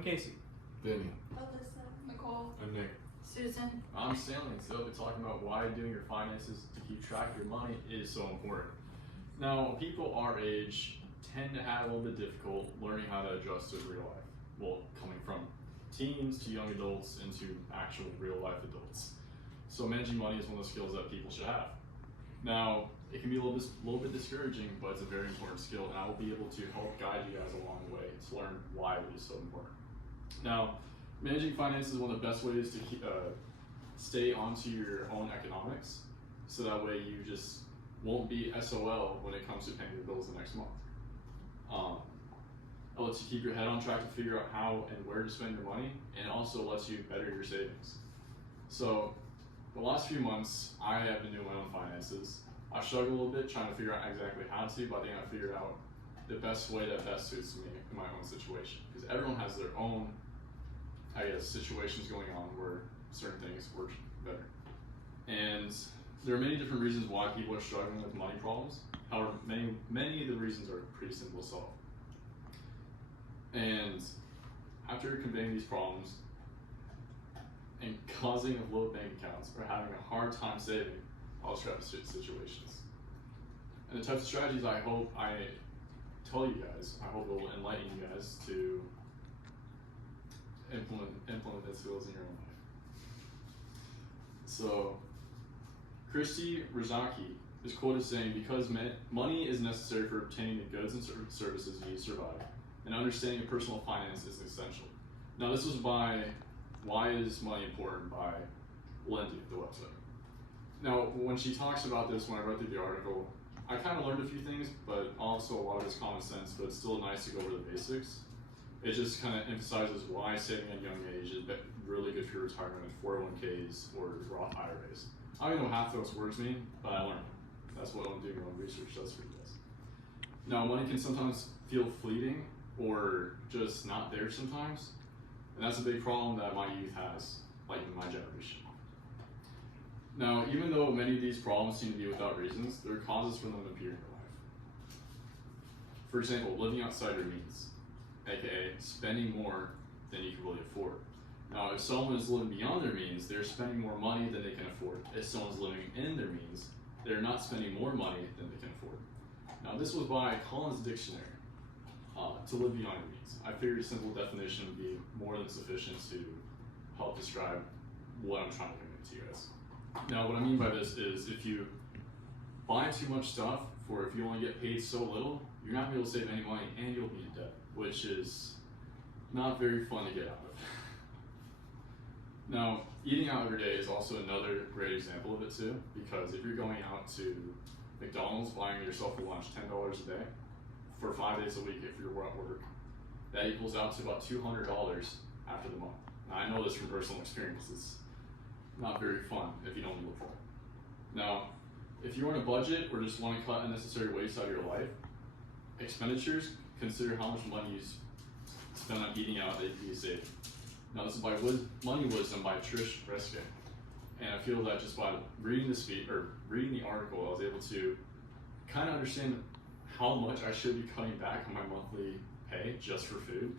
I'm Casey. Vinny. Alyssa. Nicole. And Nick. Susan. I'm Stanley, and today we'll be talking about why doing your finances to keep track of your money is so important. Now, people our age tend to have a little bit difficult learning how to adjust to real life. Well, coming from teens to young adults into actual real life adults. So managing money is one of the skills that people should have. Now, it can be a little bit discouraging, but it's a very important skill, and I will be able to help guide you guys along the way to learn why it is so important. Now, managing finances is one of the best ways to stay onto your own economics, so that way you just won't be SOL when it comes to paying your bills the next month. It lets you keep your head on track to figure out how and where to spend your money, and it also lets you better your savings. So, the last few months, I have been doing my own finances. I struggled a little bit trying to figure out exactly how to, but I think I figured out the best way that best suits me in my own situation. Because everyone has their own, situations going on where certain things work better. And there are many different reasons why people are struggling with money problems. However, many of the reasons are pretty simple to solve. And after conveying these problems and causing low bank accounts or having a hard time saving, I'll describe the situations. And the types of strategies I hope I tell you guys, I hope it will enlighten you guys to implement the skills in your own life. So, Christy Rizaki is quoted saying, because money is necessary for obtaining the goods and services you need to survive, and understanding of personal finance is essential. Now, this was by Why Is Money Important by Lindy, the website. Now, when she talks about this, when I read through the article, I kind of learned a few things, but also a lot of it's common sense, but it's still nice to go over the basics. It just kind of emphasizes why saving at a young age is really good for your retirement with 401ks or Roth IRAs. I don't even know half those words mean, but I learned. That's what I'm doing my own research does for you guys. Now, money can sometimes feel fleeting or just not there sometimes, and that's a big problem that my youth has, like in my generation. Now, even though many of these problems seem to be without reasons, there are causes for them to appear in your life. For example, living outside your means, aka spending more than you can really afford. Now, if someone is living beyond their means, they're spending more money than they can afford. If someone's living in their means, they're not spending more money than they can afford. Now, this was by Collins Dictionary, to live beyond your means. I figured a simple definition would be more than sufficient to help describe what I'm trying to convey to you guys. Now, what I mean by this is if you buy too much stuff for if you only get paid so little, you're not going to be able to save any money and you'll be in debt, which is not very fun to get out of. Now, eating out every day is also another great example of it too, because if you're going out to McDonald's buying yourself a lunch $10 a day for 5 days a week if you're at work, that equals out to about $200 after the month. Now, I know this from personal experience. It's not very fun if you don't look for it. Now, if you're on a budget or just want to cut unnecessary waste out of your life, expenditures, consider how much money you spend on eating out that you save. Now, this is by Money Wisdom by Trish Reskic. And I feel that just by reading reading the article, I was able to kind of understand how much I should be cutting back on my monthly pay just for food.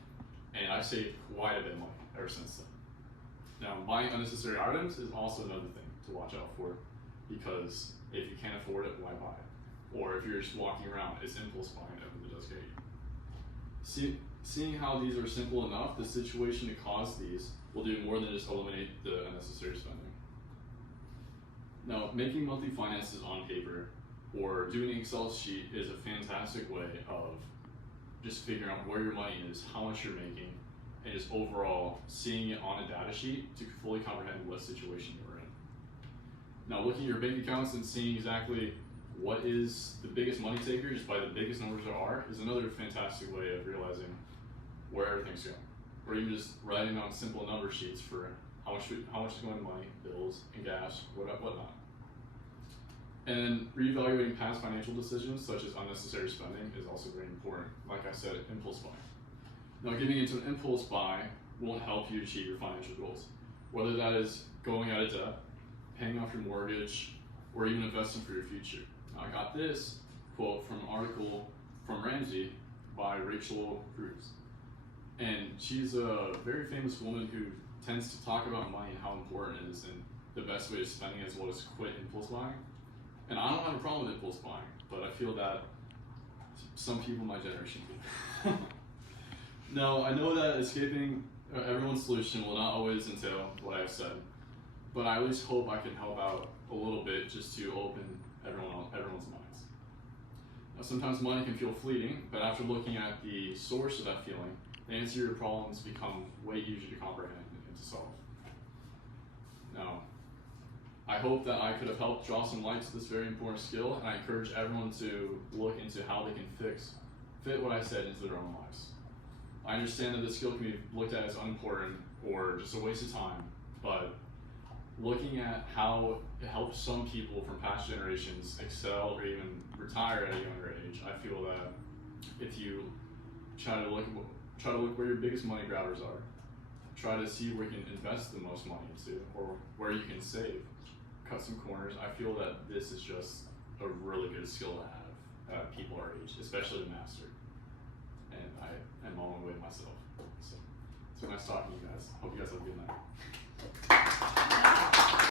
And I've saved quite a bit of money ever since then. Now, buying unnecessary items is also another thing to watch out for, because if you can't afford it, why buy it? Or if you're just walking around, it's impulse buying that really does get you. Seeing how these are simple enough, the situation to cause these will do more than just eliminate the unnecessary spending. Now, making monthly finances on paper or doing an Excel sheet is a fantastic way of just figuring out where your money is, how much you're making, and just overall seeing it on a data sheet to fully comprehend what situation you're in. Now, looking at your bank accounts and seeing exactly what is the biggest money taker just by the biggest numbers there are is another fantastic way of realizing where everything's going. Or even just writing on simple number sheets for how much is going to money, bills, and gas, whatnot. And reevaluating past financial decisions, such as unnecessary spending, is also very important. Like I said, impulse buying. Now, getting into an impulse buy won't help you achieve your financial goals. Whether that is going out of debt, paying off your mortgage, or even investing for your future. Now, I got this quote from an article from Ramsey by Rachel Cruz. And she's a very famous woman who tends to talk about money and how important it is, and the best way of spending as well as quit impulse buying. And I don't have a problem with impulse buying, but I feel that some people in my generation do. No, I know that escaping everyone's solution will not always entail what I've said, but I at least hope I can help out a little bit just to open everyone's minds. Now, sometimes money can feel fleeting, but after looking at the source of that feeling, the answer to your problems become way easier to comprehend and to solve. Now, I hope that I could have helped draw some light to this very important skill, and I encourage everyone to look into how they can fit what I said into their own lives. I understand that this skill can be looked at as unimportant or just a waste of time, but looking at how it helps some people from past generations excel or even retire at a younger age, I feel that if you try to look where your biggest money grabbers are, try to see where you can invest the most money into, or where you can save, cut some corners. I feel that this is just a really good skill to have at people our age, especially to master. And I am on my way myself. So nice talking to you guys. Hope you guys have a good night.